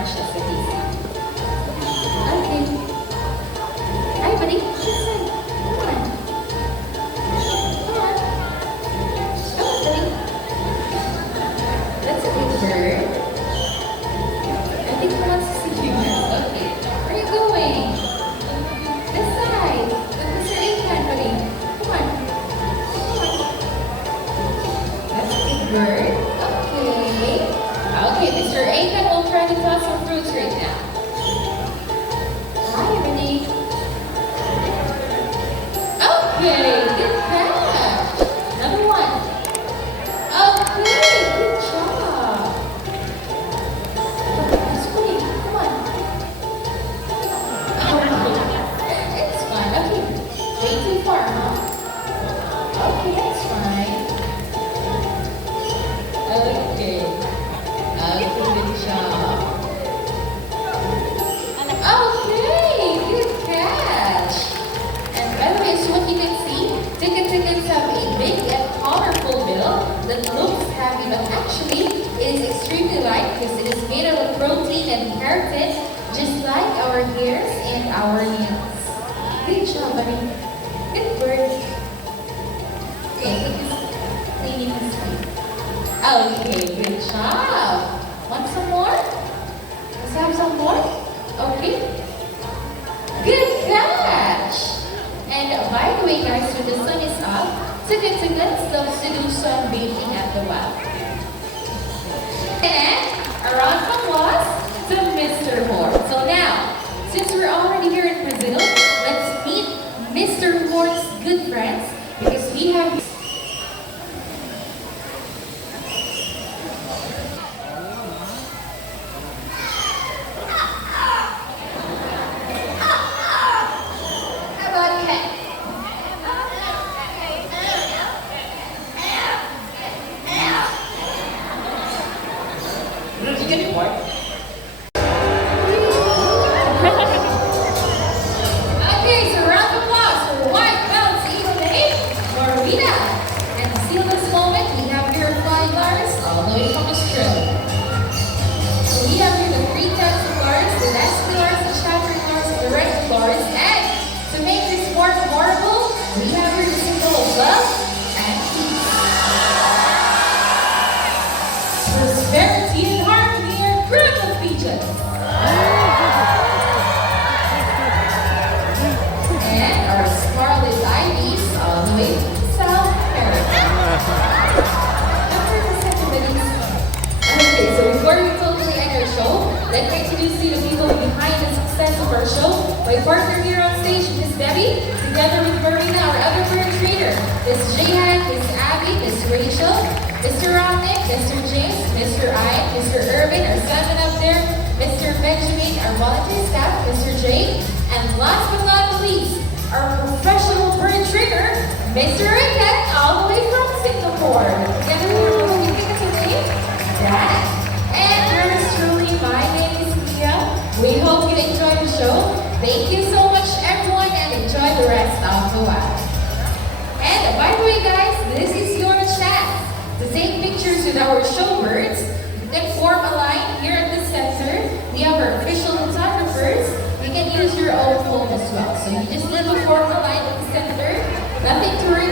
branch as a visa. Okay. Hi, buddy. This way. Come on. Come on. Come on, buddy. That's a good bird. I think he wants to see you. Okay. Where are you going? This side. With Mr. Ethan, buddy. Come on. Come on. That's a good bird. Okay. Okay, Mr. Ethan will try to toss some fruits right now. Hi, everybody. Okay, good catch. Another one. Okay, good job. It's pretty. Come on. Oh, it's fine. Okay, way too far, huh? Okay, that's fine. Okay. Okay, good job. Okay, good catch. And by the way, so what you can see, tickets have a big and colorful bill that looks heavy, but actually it is extremely light because it is made out of protein and keratin, just like our hairs and our nails. Good job, buddy. Good work. Okay, look at this cleaning his feet. Okay, good job. Want some more? Let's have some more. Okay. Good catch. And by the way, guys, when the sun is up, tickets loves to do sunbathing at the well. And a round of applause to Mr. Horn. So now, since we're already here in Brazil, let's meet Mr. Horn's good friends because we have. Okay, so round of applause for White Mounts Eagle Day, Marina. And to seal this moment, we have here 5 bars all the way from Australia. So we have here the 3 types of bars, the nasty bars, the shattering bars, and the red bars. And to make this more memorable, we have here the symbol of love and peace. Prosperity and harmony are critical features. And our scarlet ivies all the way to South America. After the second release. Okay, so before we totally end our show, let me introduce you to the people behind the success of our show. My partner here on stage, Miss Debbie, together with Marina, our other bird trainer, Miss Jehan, Miss Abby, Miss Rachel, Mr. Romnick, Mr. James, Mr. Ian, Mr. Irvin, our seven up there, Mr. Benjamin, our volunteer staff, Mr. Jay, and last but not least, our professional bird trainer, Mr. Ricket, all the way from Singapore. Together with our speaker today, Dan. And yours truly, my name is Mia. We hope you enjoyed the show. Thank you so much, everyone, and enjoy the rest of the while. And by the way, guys, this is your chance to take pictures with our showbirds. Then form a line here at the center. We have our official photographers. You can use your own phone as well. So you just need to form a line at the center. Nothing to worry